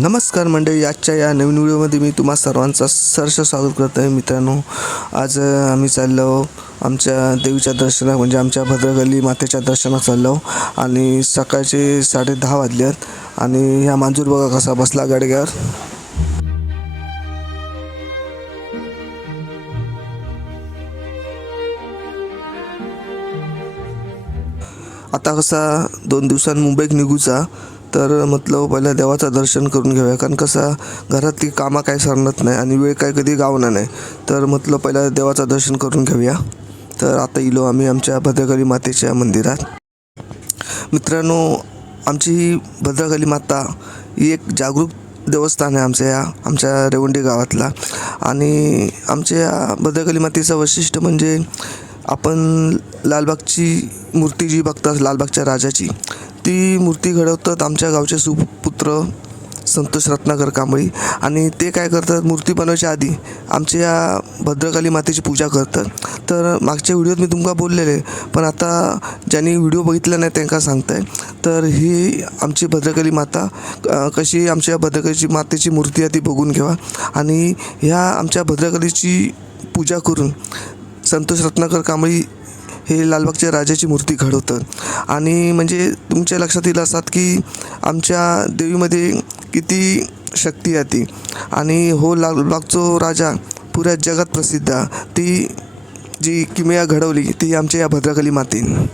नमस्कार मंडळी, आजच्या या नवीन व्हिडिओमध्ये मी तुम्हा सर्वांचं सहर्ष स्वागत करतो आहे. मित्रांनो, आज आम्ही चाललो आमच्या देवीच्या दर्शनात, म्हणजे आमच्या भद्रकाली मातेच्या दर्शनात चाललो आणि सकाळचे 10:30 वाजल्यात आणि ह्या मांजूर बघा कसा बसला गाडग्यावर. आता कसा 2 दिवसांनी मुंबईत निघूचा, तर म्हटलं पहिला देवाचं दर्शन करून घेऊया, कारण कसा घरातली कामं काय सरणार नाही आणि वेळ काय कधी गावणार नाही, तर म्हटलं पहिला देवाचं दर्शन करून घेऊया. तर आता इलो आम्ही आमच्या भद्रकाली मातेच्या मंदिरात. मित्रांनो, आमची ही भद्रकाली माता ही एक जागरूक देवस्थान आहे आमच्या रेवंडी गावातला. आणि आमच्या या भद्रकाली मातेचं वैशिष्ट्य म्हणजे आपण लालबागची मूर्ती जी बघतात, लालबागच्या राजाची, ती मूर्ती घडवतात आमच्या गावचे सुपुत्र संतोष रत्नाकर कांबळी. आणि ते काय करतात, मूर्ती बनवायच्या आधी आमच्या या भद्रकाली मातेची पूजा करतात. तर मागच्या व्हिडिओत मी तुमका बोललेले, पण आता ज्यांनी व्हिडिओ बघितला नाही त्यांना सांगताय. तर ही आमची भद्रकाली माता कशी आमच्या भद्रकालीची मातेची मूर्ती आहे ती बघून घ्यावा. आणि ह्या आमच्या भद्रकालीची पूजा करून संतोष रत्नाकर कांबळी हे लालबागच्या राजाची मूर्ती घडवतात. आणि म्हणजे तुमच्या लक्षात येईल असतात की आमच्या देवीमध्ये किती शक्ती आहे ती. आणि हो लालबागचो राजा पुऱ्या जगात प्रसिद्ध आहे. ती जी किमया घडवली ती आमच्या या भद्रकाली मातेन.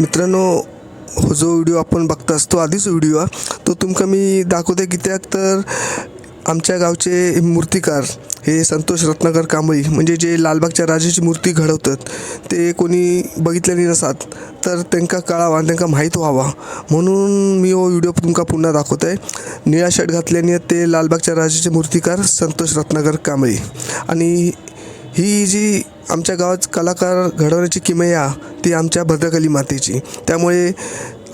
मित्रांनो, हो जो व्हिडिओ आपण बघतास तो आधीच व्हिडिओ आहे, तो तुमका मी दाखवते. कित्याक तर आमच्या गावचे मूर्तिकार हे संतोष रत्नाकर कांबळी म्हणजे जे लालबागच्या राजाची मूर्ती घडवतात ते कोणी बघितलेली नसात तर त्यांना कळावा आणि त्यांना माहीत व्हावा म्हणून मी हो व्हिडिओ तुमका पुन्हा दाखवत आहे. निळा शर्ट घातल्याने ते लालबागच्या राजाचे मूर्तिकार संतोष रत्नाकर कांबळी. आणि ही जी आमच्या गावात कलाकार घडवण्याची किमया ती आमच्या भद्रकाली मातेची. त्यामुळे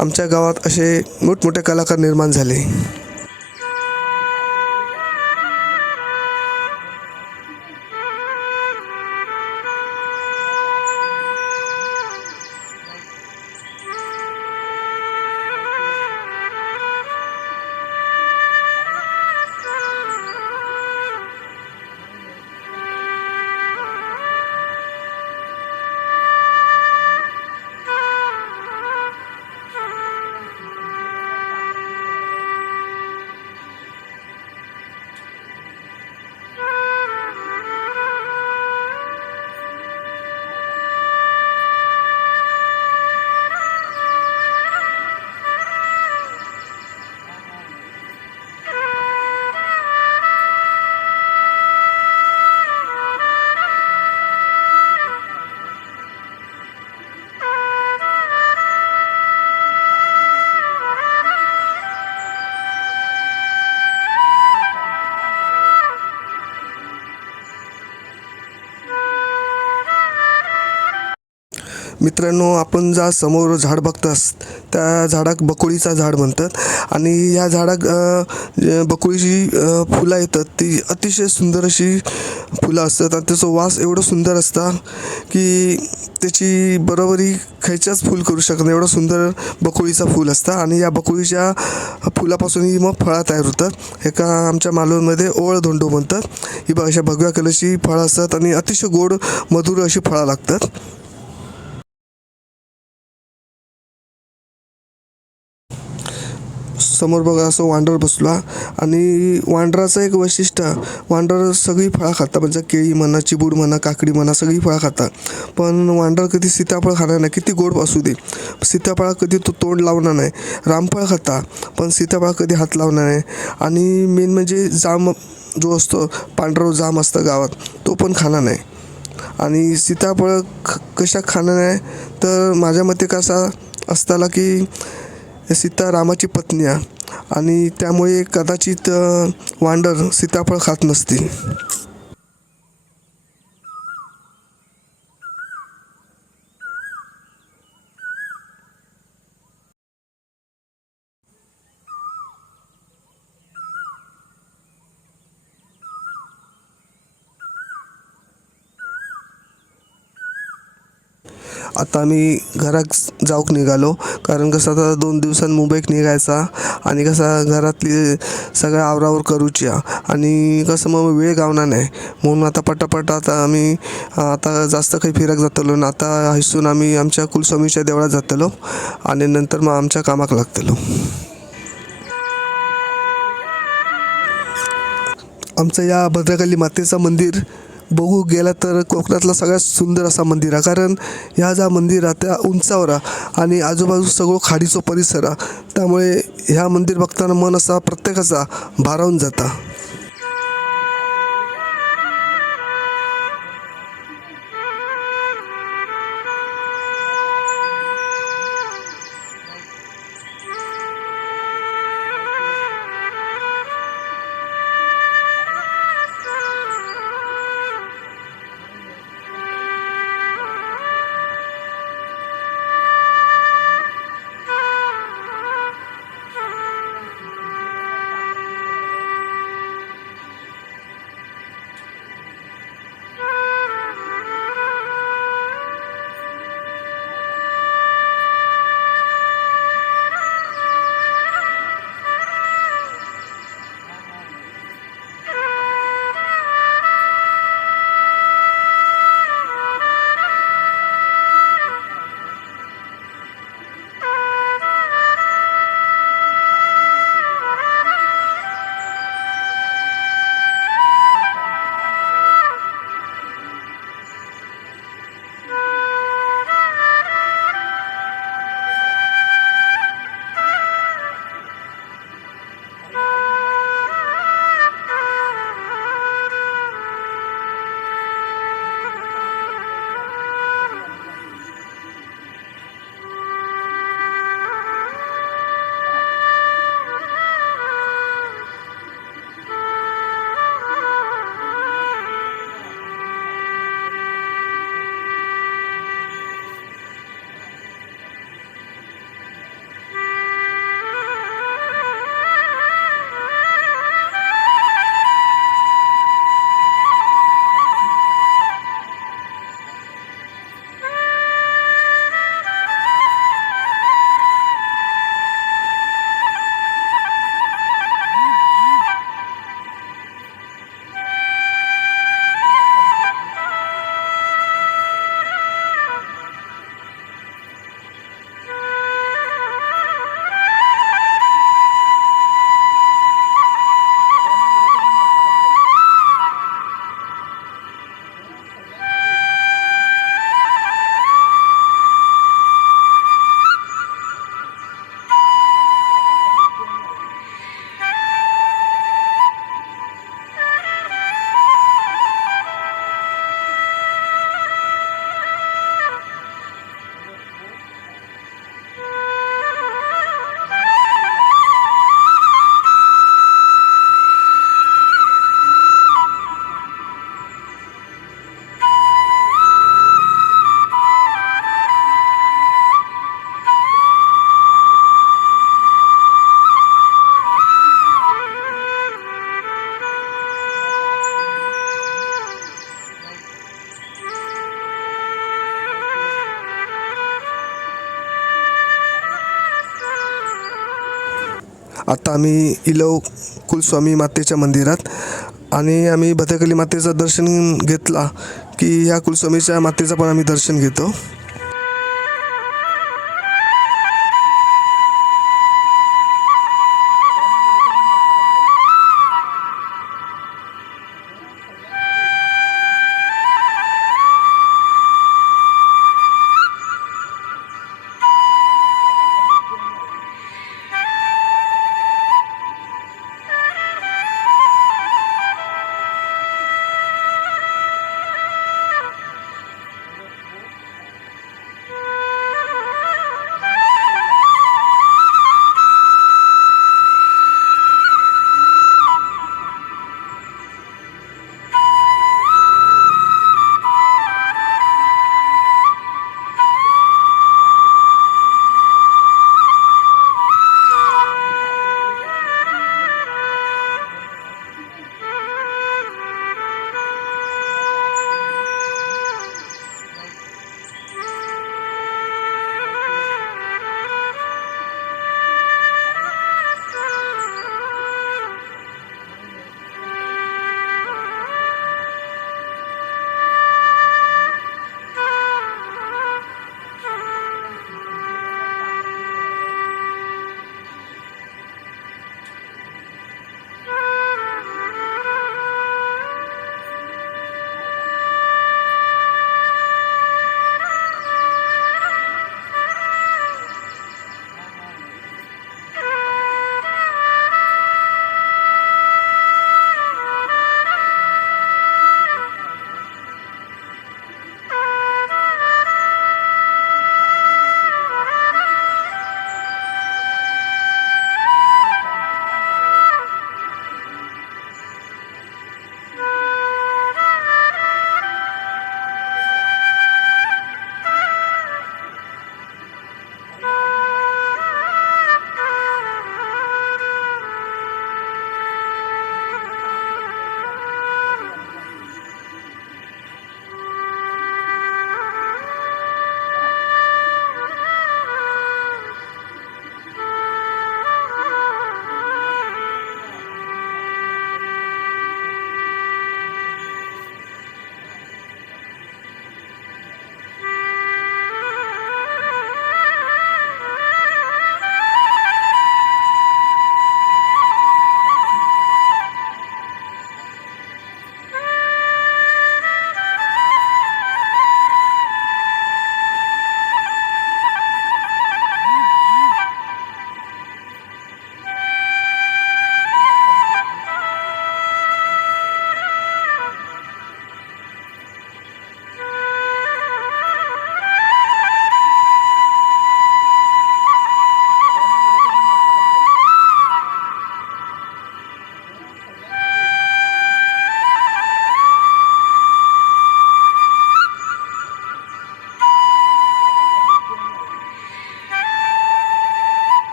आमच्या गावात असे मोठमोठे कलाकार निर्माण झाले. मित्रांनो, आपण जा समोर झाड बघतास त्या झाडाक बकुळीचा झाड म्हणतात. आणि या झाडाक बकुळीची फुलं येतात ती अतिशय सुंदर अशी फुलं असतात आणि त्याचा वास एवढं सुंदर असता की त्याची बरोबरी खयच्याच फूल करू शकत नाही, एवढं सुंदर बकुळीचा फूल असता. आणि या बकुळीच्या फुलापासूनही मग फळं तयार होतात. एका आमच्या मालवणमध्ये ओळ धोंडो म्हणतात. ही बघ अशा भगव्या कलरची फळं असतात आणि अतिशय गोड मधुर अशी फळं लागतात. समोर बघा असं वांडर बसला आणि वांडराचं एक वैशिष्ट्य, वांडर सगळी फळं खाता म्हणजे केळी म्हणा, चिबूड म्हणा, काकडी म्हणा सगळी फळं खाता. पण वांडर कधी सीताफळ खाणार नाही, किती गोड असू दे. सीताफळ कधी तो तोंड लावणार नाही. रामफळ खाता पण सीताफळ कधी हात लावणार नाही. आणि मेन म्हणजे जाम जो असतो पांढरा जाम असतं गावात तो पण खाणार नाही. आणि सीताफळ कशा खाणार नाही तर माझ्या मते कसा असताला की सीता रामाची पत्नी आहे आणि त्यामुळे कदाचित वांडर सीताफळ खात नसतील. आता आम्ही घरात जाऊक निघालो कारण कसं आता 2 दिवसांत मुंबईक निघायचा आणि कसा घरातली सगळ्या आवरावर करूची आणि कसं मग वेळ गावना नाही म्हणून आता पटापट आता आम्ही आता जास्त काही फिरक जातलो ना. आता हसून आम्ही आमच्या कुलस्वामीच्या देवळात जातलो आणि नंतर मग आमच्या कामाक लागतलो. आमचं या भद्रकाली मातेचं मंदिर बघू गेला तर कोकणातला सगळ्यात सुंदर असा मंदिर आहे. कारण ह्या ज्या मंदिर आहे त्या उंचावर आहे आणि आजूबाजू सगळं खाडीचो परिसर आहे. त्यामुळे ह्या मंदिर बघताना मन असा प्रत्येकाचा भारावून जाता. आता आम्ही इलव कुलस्वामी मातेच्या मंदिरात आणि आम्ही भद्रकाली मातेचं दर्शन घेतला की ह्या कुलस्वामीच्या मातेचं पण आम्ही दर्शन घेतो.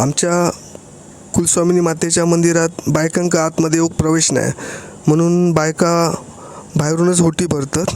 आमच्या कुलस्वामिनी मातेच्या मंदिरात बायकांका आतमध्ये योग प्रवेश नाही, म्हणून बायका बाहेरूनच ओटी भरतात.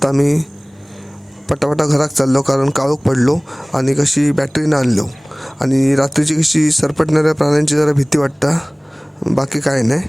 आता आम्ही पटापटा घरात चाललो कारण काळोख पडलो आणि कशी बॅटरी आणलो आणि रात्रीची कशी सरपटणाऱ्या प्राण्यांची जरा भीती वाटता, बाकी काय नाही.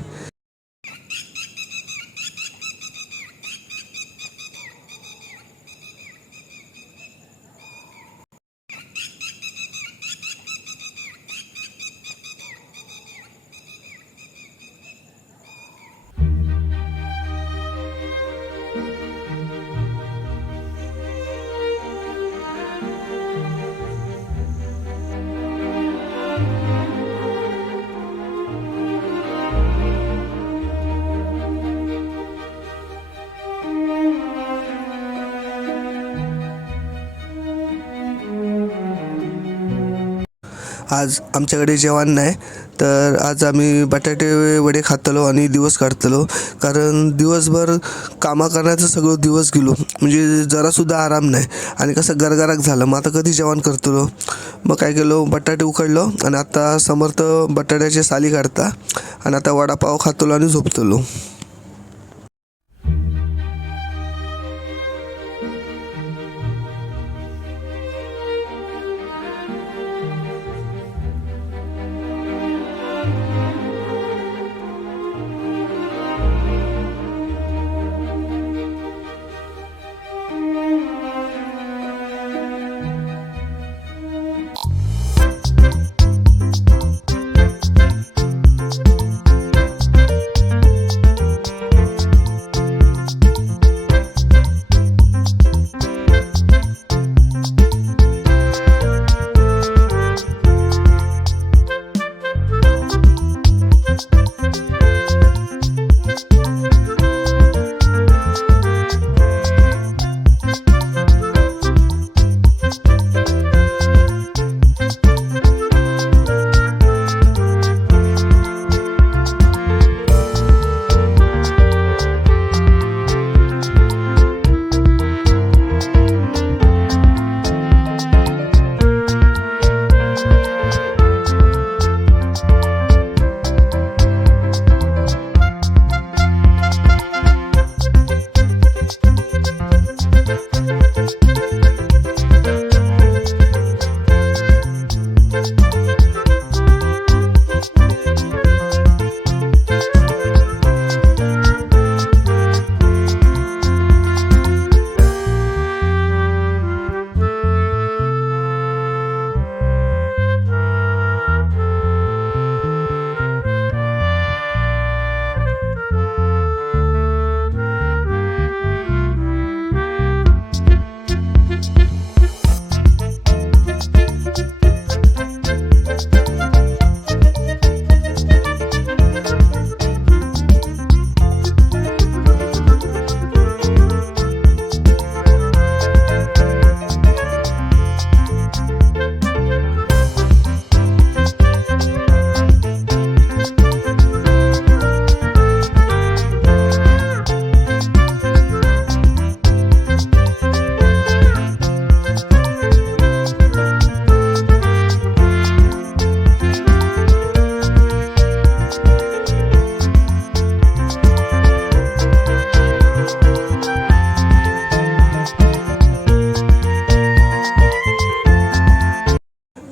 आज आमच्याकडे जेवण नाही, तर आज आम्ही बटाटे वडे खातलो आणि दिवस काढतलो. कारण दिवसभर कामा करण्याचं सगळं दिवस गेलो, म्हणजे जरासुद्धा आराम नाही आणि कसं गरगराक झालं. मग आता कधी जेवण करतलो. मग काय केलो, बटाटे उकडलो आणि आता समर्थ बटाट्याचे साली काढता आणि आता वडापाव खातलो आणि झोपतलो.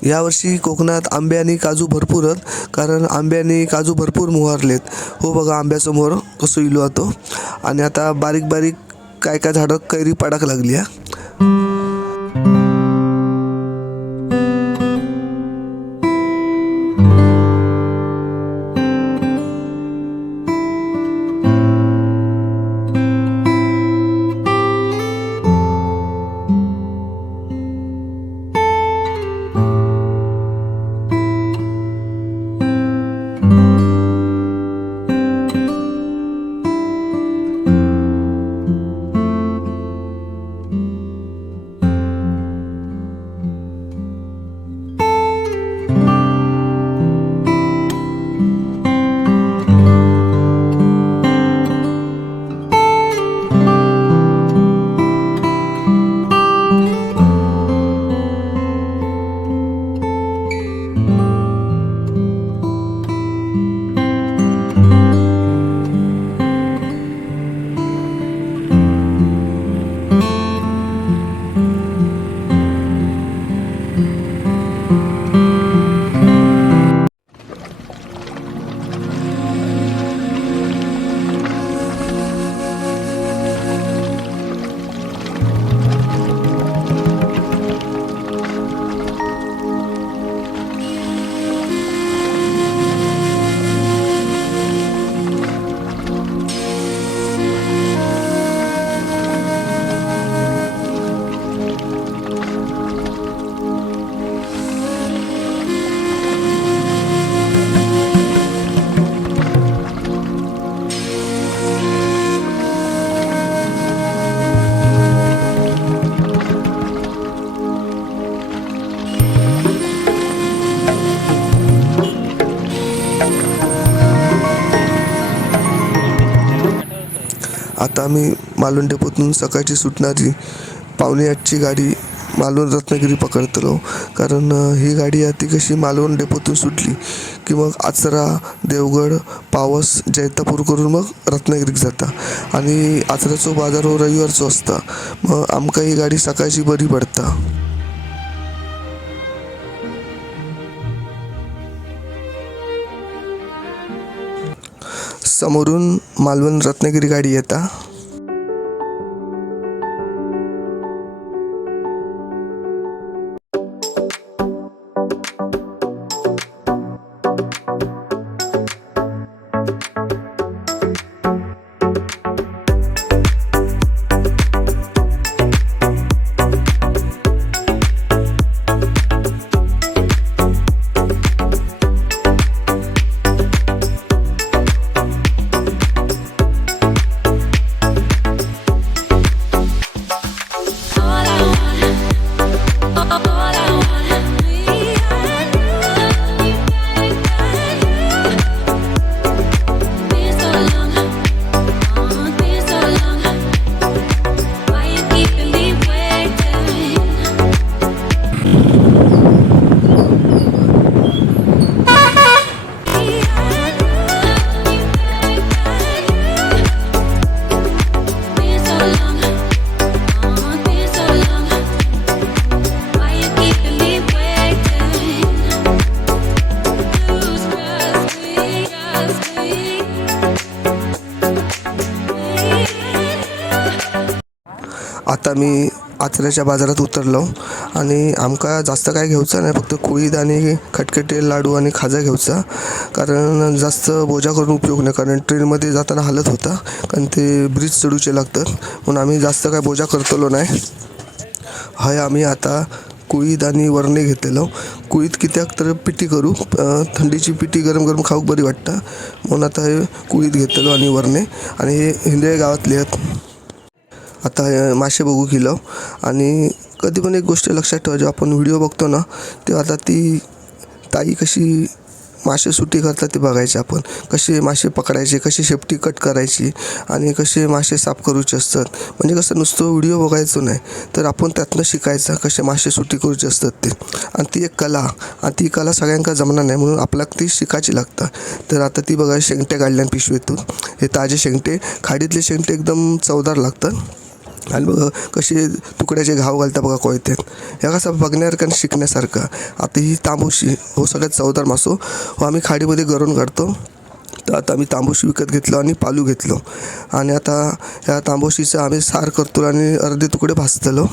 यावर्षी कोकणात आंबे आणि काजू भरपूर आहेत, कारण आंबे आणि काजू भरपूर मोहरलेत. हो बघा आंब्यासमोर कसं इलो होतो आणि आता बारीक बारीक काय काय झाडं कैरी पडाक लागली. आम्ही मालवण डेपोतून सकाळची सुटणारी 7:45ची गाडी मालवण रत्नागिरी पकडतलो. कारण ही गाडी ती कशी मालवण डेपोतून सुटली की मग आचरा, देवगड, पावस, जैतापूर करून मग रत्नागिरीक जाता. आणि आचऱ्याचो बाजार हो रविवारचो असता. मग आमकां ही गाडी सकाळची बरी पडता. समोरून मालवण रत्नागिरी गाडी येता. आता मी आचऱ्याच्या बाजारात उतरलो आणि आमका जास्त काय घेऊचा नाही, फक्त कुळीद आणि खटखटे लाडू आणि खाजा घेऊचा. कारण जास्त बोजा करून उपयोग नाही, कारण ट्रेनमध्ये जाताना हालत होता, कारण ते ब्रिज चढूचे लागतात. म्हणून आम्ही जास्त काय बोजा करतलो नाही. हय आम्ही आता कुळीद आणि वरणे घेतलेलो. कुळीद कित्याक तर पिठी करू, थंडीची पिठी गरम गरम खाऊक बरी वाटतं. म्हणून आता हे कुळीद घेतलेलो आणि वरणे. आणि हे हिंदळे गावातले आहेत. आता मासे बघू किलो. आणि कधी पण एक गोष्ट लक्षात ठेवा, जेव्हा आपण व्हिडिओ बघतो ना तेव्हा आता ती ताई कशी मासे सुट्टी करतात ते बघायचे. आपण कसे मासे पकडायचे, कशी शेपटी कट करायची आणि कसे मासे साफ करूचे असतात. म्हणजे कसं नुसतं व्हिडिओ बघायचं नाही, तर आपण त्यातनं शिकायचं कसे मासे सुट्टी करूचे असतात ते. आणि ती एक कला, आणि ती कला सगळ्यांका जमणार नाही, म्हणून आपल्याला ती शिकायची लागतं. तर आता ती बघा शेंगटे काढल्या पिशवीतून. हे ताजे शेंगटे, खाडीतले शेंगटे एकदम चवदार लागतात. आणि बघा कसे तुकड्याचे घाव घालता बघा कोयत्यात. ह्या कसं बघण्यासारखं आणि शिकण्यासारखं. आता ही तांबोशी हो सगळ्यात चवदार मासो हो आम्ही खाडीमध्ये गरून काढतो. तर आता आम्ही तांबोशी विकत घेतलो आणि पालू घेतलो. आणि आता ह्या तांबोशीचं आम्ही सार करतो आणि अर्धे तुकडे भाजतलो.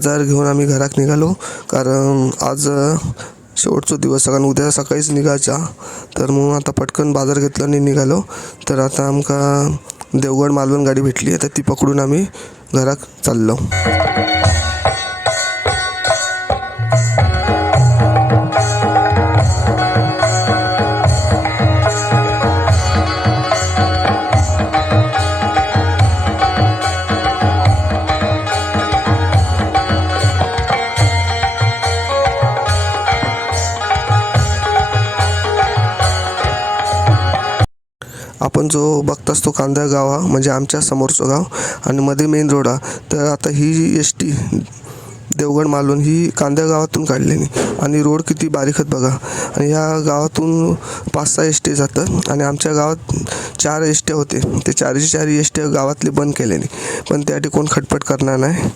बाजार घेऊन आम्ही घराक निघालो, कारण आज शेवटचा दिवस कारण उद्या सकाळीच निघायचा. तर मग आता पटकन बाजार घेतला आणि निघालो. तर आता आमका देवगड मालवण गाडी भेटली, तर ती पकडून आम्ही घराक चाललो. आपण जो बघताच तो कांदा गाव हा, म्हणजे आमच्या समोरचं गाव आणि मध्ये मेन रोड हा. तर आता ही एस टी देवगड मालवण ही कांद्या गावातून काढलेली आणि रोड किती बारीक आहेत बघा. आणि ह्या गावातून 5-6 एस टी जातात आणि आमच्या गावात 4 एस टी होते. ते 4ची एस टी गावातले बंद केलेली, पण त्यासाठी कोण खटपट करणार नाही.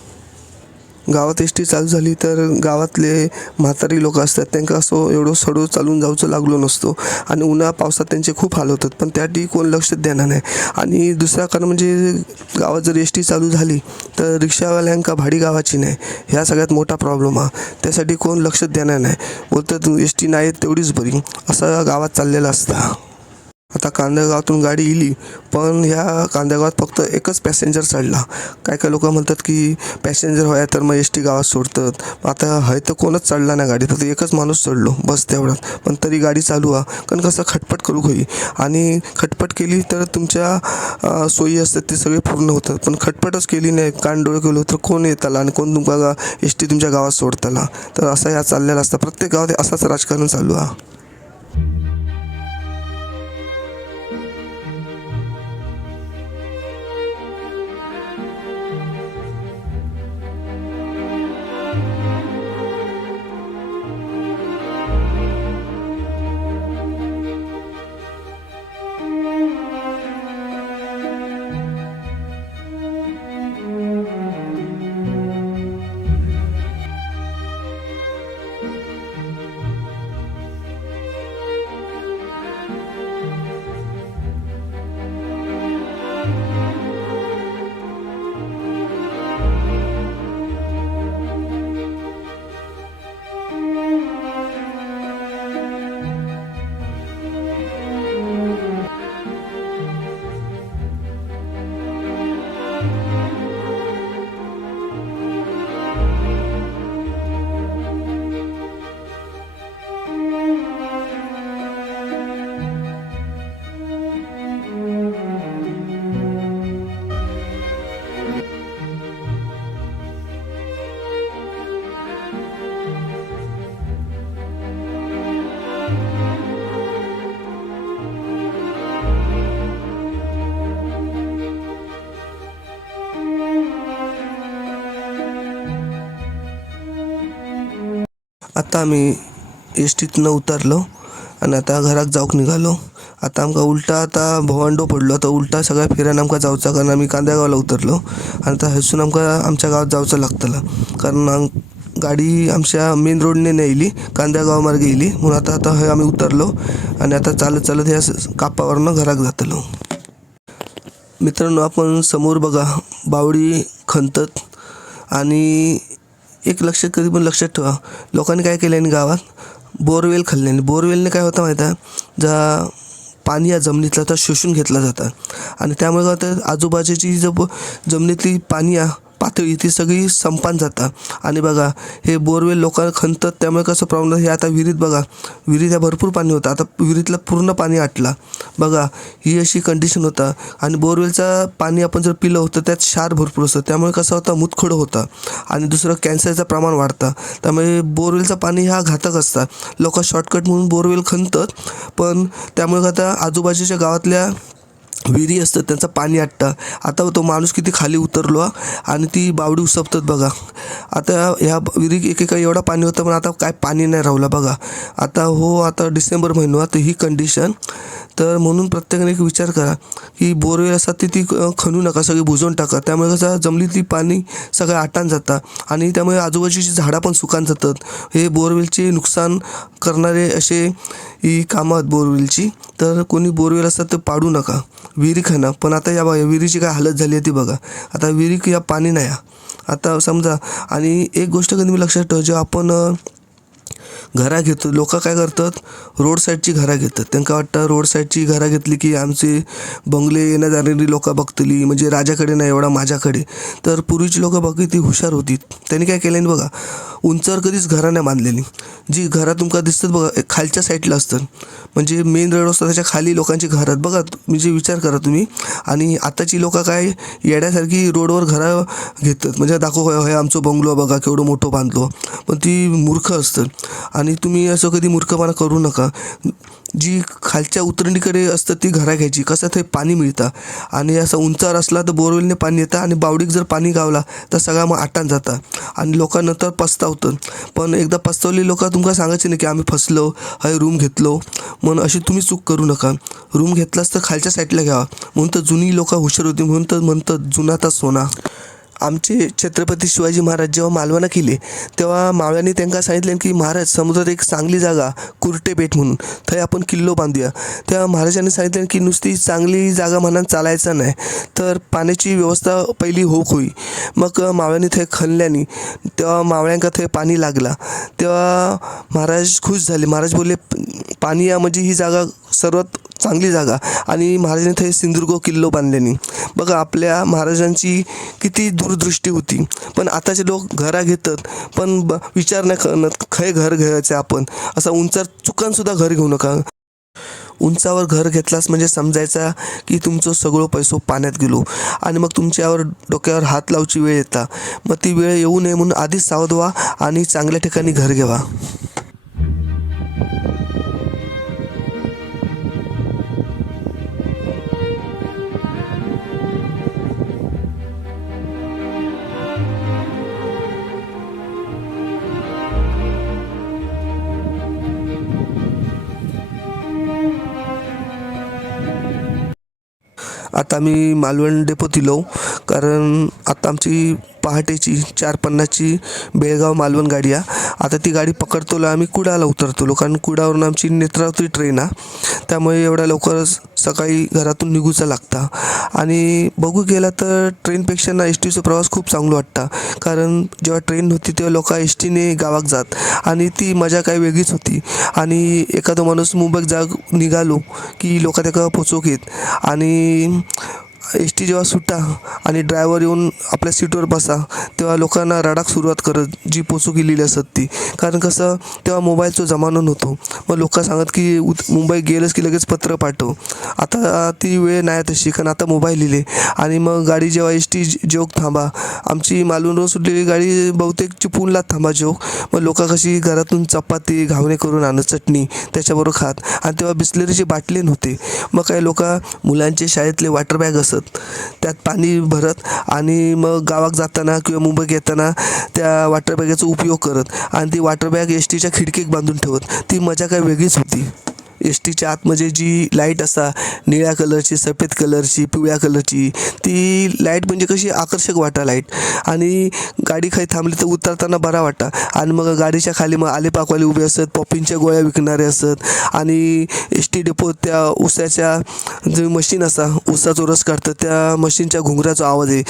गावात एस टी चालू झाली तर गावातले म्हातारी लोक असतात त्यांना असं एवढं सडू चालून जाऊचं लागलो नसतो आणि उन्हा पावसात त्यांचे खूप हाल होतात, पण त्यासाठी कोण लक्ष देणार नाही. आणि दुसरा कारण म्हणजे गावात जर एस टी चालू झाली तर रिक्षावाल्यांका भाडी गावाची नाही, ह्या सगळ्यात मोठा प्रॉब्लेम हा. त्यासाठी कोण लक्ष देणार नाही, बोलतात एस टी नाही तेवढीच बरी, असं गावात चाललेलं असतं. आता कांदेगावातून गाडी इली, पण ह्या कांदेगावात फक्त एकच पॅसेंजर चढला. काय लोक म्हणतात की पॅसेंजर व्हाय तर मग एस टी गावात सोडतात. आता हय तर कोणच चढला नाही गाडी, फक्त एकच माणूस चढलो बस तेवढाच. पण तरी गाडी चालू आहे, कारण कसं खटपट करू होई आणि खटपट केली तर तुमच्या सोयी असतात ते सगळे पूर्ण होतात. पण खटपटच केली नाही, कान डोळे केलं तर कोण येताला आणि कोण तुमका एस टी तुमच्या गावात सोडताला. तर असं ह्या चाललेलं असतं, प्रत्येक गावात असाच राजकारण चालू आहे. आता आम्ही एस टीतनं उतरलो आणि आता घरात जाऊक निघालो. आता आमका उलटा आता भवांडो पडलो, आता उलटा सगळ्या फेऱ्यान आमका जाऊचा, कारण आम्ही कांद्यागावला उतरलो आणि आता हसून आमका आमच्या गावात जाऊचं लागतलं, कारण गाडी आमच्या मेन रोडने नाही येयली, कांद्यागाव मार्गे येयली. म्हणून आता हे आम्ही उतरलो आणि आता चालत ह्या कापावरनं घरात जातलो. मित्रांनो, आपण समोर बघा बावडी खणतात आणि एक लक्षात कधी पण लक्षात ठेवा, लोकांनी काय केलं आहे गावात बोरवेल खाल्ल्याने. बोरवेलने काय होतं माहीत आहे, जा पाणी या जमिनीतलं तर शोषून घेतलं जातं आणि त्यामुळे काय होतं आजूबाजूची जमिनीतली पाणी पातळी ती सगळी संपान जातात. आणि बघा हे बोरवेल लोक खणतात, त्यामुळे कसं प्रॉब्लेम हे आता विहिरीत बघा, विहिरीत भरपूर पाणी होतं, आता विहिरीतलं पूर्ण पाणी आटला बघा, ही अशी कंडिशन होता. आणि बोरवेलचं पाणी आपण जर पिलं होतं त्यात क्षार भरपूर असतं, त्यामुळे कसं होतं मुतखडं होतं आणि दुसरं कॅन्सरचं प्रमाण वाढतं. त्यामुळे बोरवेलचं पाणी हा घातक असतं. लोक शॉर्टकट म्हणून बोरवेल खणतात, पण त्यामुळे आता आजूबाजूच्या गावातल्या विहिरी असतात त्यांचं पाणी आटतं. आता तो माणूस किती खाली उतरलो आणि ती बावडी उसपतात बघा. आता ह्या विहिरी एकेका एवढा पाणी होतं, पण आता काय पाणी नाही राहिलं बघा. आता डिसेंबर महिना आता ही कंडिशन. तर म्हणून प्रत्येकाने एक विचार करा की बोरवेल असतात ती खणू नका, सगळी बुजवून टाका. त्यामुळे कसं जमिनीतली पाणी सगळं आटान जातं आणि त्यामुळे आजूबाजूची झाडं पण सुकान जातात. हे बोरवेलचे नुकसान करणारे असे ही कामं आहेत बोरवेलची. तर कोणी बोरवेल असतात तर पाडू नका, विहिरी खणा. पण आता या बघा विहिरीची काय हालत झाली आहे ती बघा. आता विहिरी या पाणी नाही आता समजा. आणि एक गोष्ट कधी मी लक्षात ठेव, जेव्हा आपण घरा घेतो, लोक काय करतात, रोड साईडची घरा घेतात. त्यांना वाटतं रोड साईडची घरा घेतली की आमचे बंगले येण्या जाणारी लोक बघतली, म्हणजे राजाकडे नाही एवढा माझ्याकडे. तर पूर्वीची लोक बघी ती हुशार होती. त्यांनी काय केलं बघा, उंचावर कधीच घरं नाही बांधलेली. जी घरं तुमका दिसतात बघा खालच्या साईडला असतात, म्हणजे मेन रोड असतात त्याच्या खाली लोकांची घरं आहेत बघा. म्हणजे विचार करा तुम्ही. आणि आताची लोक काय येड्यासारखी रोडवर घरं घेतात, म्हणजे दाखव हे आमचं बंगलो बघा केवढं मोठं बांधलो. पण ती मूर्ख असतं. आणि तुम्ही असं कधी मूर्खपणा करू नका. जी खालच्या उतरणीकडे असतं ती घरा घ्यायची. कसं ते पाणी मिळतं. आणि असं उंचावर असला तर बोरवेलने पाणी येतं, आणि बावडीक जर पाणी गावला तर सगळा मग आटान जातं आणि लोकांनंतर पस्तावतं. पण एकदा पस्तावली लोक तुमका सांगायचे नाही की आम्ही फसलो, हाय रूम घेतलो. म्हणून अशी तुम्ही चूक करू नका. रूम घेतलास तर खालच्या साईडला घ्यावा. म्हणून तर जुनी लोक हुशार होती, म्हणून तर म्हणतात जुनाचा सोना. आमचे छत्रपती शिवाजी महाराज जेव्हा मालवणा केले तेव्हा मावळ्यांनी त्यांना सांगितले की महाराज समुद्रात एक चांगली जागा कुर्टे बेट म्हणून थंय आपण किल्लो बांधूया. तेव्हा महाराजांनी सांगितले की नुसती चांगली जागा म्हणून चालायचं नाही, तर पाण्याची व्यवस्था पहिली होई. मग मावळ्यांनी थंय खणल्यानी तेव्हा मावळ्यांका थंय पाणी लागला. तेव्हा महाराज खुश झाले. महाराज बोलले पाणी या म्हणजे ही जागा सर्वात चांगली जागा. आणि महाराजांनी थंय सिंधुदुर्ग किल्लो बांधल्यानी. बघा आपल्या महाराजांची किती दूरदृष्टी होती. पण आताचे लोक घरा घेतात पण विचार नाही करत खय घर घ्यायचं आपण. असा उंचावर चुकानसुद्धा घर घेऊ नका. उंचावर घर घेतलास म्हणजे समजायचा की तुमचं सगळं पैसो पाण्यात गेलो, आणि मग तुमच्यावर डोक्यावर हात लावची वेळ येता. मग ती वेळ येऊ नये म्हणून आधीच सावध व्हा आणि चांगल्या ठिकाणी घर घ्यावा. आता मी मालवण डेपोत इलो, कारण आता आमची पहाटेची 4:50ची बेळगाव मालवण गाडी आहे. आता ती गाडी पकडतोला आम्ही कुडाळला उतरतोलो, कारण कुडाळवरून आमची नेत्रावती ट्रेन आहे. त्यामुळे एवढ्या लवकरच सकाळी घरातून निघूचं लागतं. आणि बघू गेला तर ट्रेनपेक्षा ना एस टीचा प्रवास खूप चांगलं वाटतं. कारण जेव्हा ट्रेन होती तेव्हा लोक एस टीने गावात जात, आणि ती मजा काही वेगळीच होती. आणि एखादा माणूस मुंबईत निघालो की लोक त्याला पोचवक येत. आणि एस टी जेव्हा सुटा आणि ड्रायव्हर येऊन आपल्या सीटवर बसा तेव्हा लोकांना रडाक सुरुवात करत जी पोचू गेलेली असत ती. कारण कसं तेव्हा मोबाईलचा जमाना नव्हतो. मग लोक सांगत की मुंबई गेलंच की लगेच पत्र पाठव. आता ती वेळ नाही तशी, कारण आता मोबाईल लिहिले. आणि मग गाडी जेव्हा एस टी जेवक थांबा, आमची मालवणवर सुटलेली गाडी बहुतेक चिपळूणला थांबा जेवक. मग लोक कशी घरातून चपाती घावणे करून आणत, चटणी त्याच्याबरोबर खात. आणि तेव्हा बिस्लेरीची बाटली नव्हते. मग काही लोक मुलांचे शाळेतले वॉटर बॅग असत त्यात पाणी भरत, आणि मग गावात जाताना किंवा मुंबईत येताना त्या वॉटर बॅगेचा उपयोग करत, आणि ती वॉटर बॅग एस टीच्या खिडकीत बांधून ठेवत. ती मजा काय वेगळीच होती. एस टीच्या आतमध्ये जी लाईट असा निळ्या कलरची, सफेद कलरची, पिवळ्या कलरची, ती लाईट म्हणजे कशी आकर्षक वाटा लाईट. आणि गाडी खाली थांबली तर उतरताना बरा वाटा. आणि मग गाडीच्या खाली मग आलेपाकवाले उभे असत, पॉपिंगच्या गोळ्या विकणारे असत. आणि एस टी डेपोत त्या उसाच्या जे मशीन असा उसाचा रस काढतं त्या मशीनच्या घुंगराचा आवाज आहे.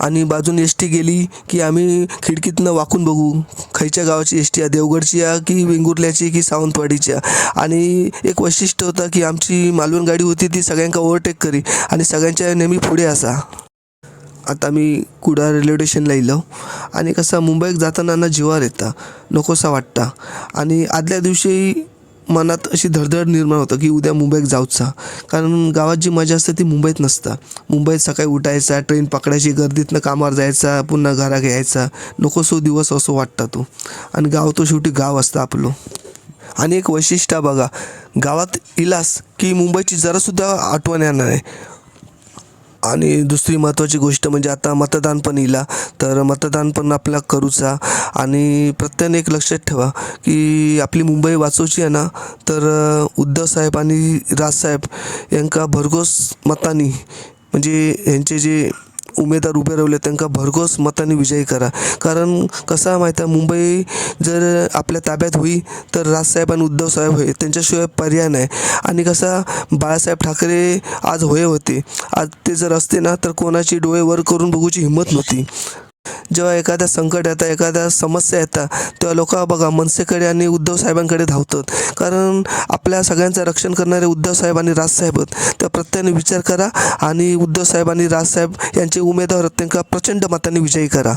आणि बाजून एस टी गेली की आम्ही खिडकीतनं वाकून बघू खायच्या गावाची एस टी आहे, देवगडची आहे की वेंगुर्ल्याची की सावंतवाडीची आहे. आणि एक वैशिष्ट्य होतं की आमची मालवण गाडी होती ती सगळ्यांका ओव्हरटेक करी आणि सगळ्यांच्या नेहमी पुढे असा. आता मी कुडाळ रेल्वे स्टेशनला येलो, आणि कसं मुंबईत जाताना ना जीवावर येतं, नकोसा वाटता. आणि आदल्या दिवशी मनात अशी धडधड निर्माण होतं की उद्या मुंबईत जाऊचा. कारण गावात जी मजा असते ती मुंबईत नसतं. मुंबईत सकाळी उठायचा, ट्रेन पकडायची, गर्दीतनं कामावर जायचा, पुन्हा घरा घ्यायचा, नकोसो दिवस असं वाटतं तो. आणि गाव तो शेवटी गाव असतं आपलं. आणि एक वैशिष्ट्य बघा, गावात इलास की मुंबईची जरासुद्धा आठवण येणार नाही. आणि दुसरी महत्त्वाची गोष्ट म्हणजे आता मतदान पण येईल, तर मतदान पण आपला करूचा. आणि प्रत्येकाने एक लक्षात ठेवा की आपली मुंबई वाचवची आहे ना, तर उद्धव साहेब आणि राजसाहेब यांका भरघोस मतांनी, म्हणजे यांचे जे उमेदवार उभे राहिले त्यांना भरघोस मतांनी विजयी करा. कारण कसं माहिती आहे, मुंबई जर आपल्या ताब्यात होई तर राजसाहेब आणि उद्धव साहेब होय, त्यांच्याशिवाय पर्याय नाही. आणि कसा बाळासाहेब ठाकरे आज होते, आज ते जर असते ना तर कोणाची डोळे वर करून बघूची हिंमत नव्हती. जेव्हा एखादा संकट येतं, एखाद्या समस्या येतात, तेव्हा लोक बघा मनसेकडे आणि उद्धव साहेबांकडे धावतात. कारण आपल्या सगळ्यांचं रक्षण करणारे उद्धव साहेब आणि राजसाहेब आहेत. त्या प्रत्येकाने विचार करा आणि उद्धव साहेब आणि राजसाहेब यांचे उमेदवार त्यांना प्रचंड मतांनी विजयी करा.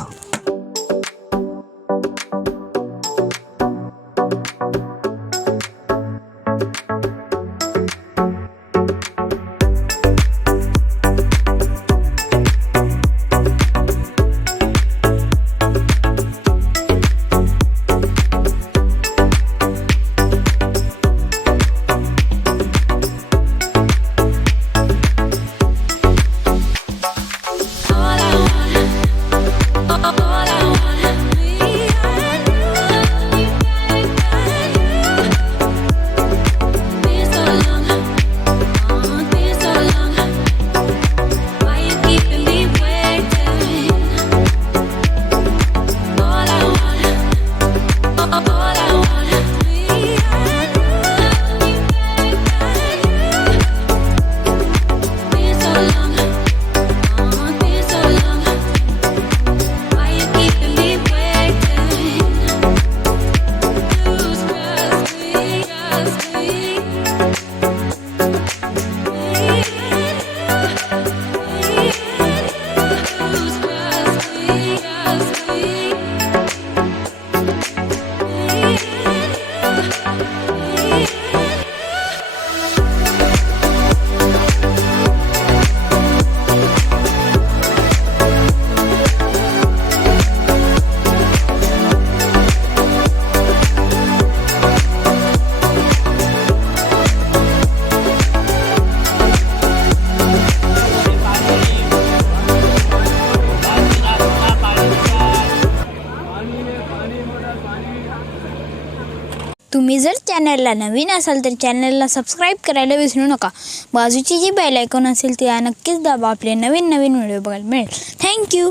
तुम्ही जर चॅनलला नवीन असाल तर चॅनलला सबस्क्राईब करायला विसरू नका. बाजूची जी बेल आयकॉन असेल ती नक्कीच दाबा. आपले नवीन व्हिडिओ बघायला मिळेल. थँक्यू.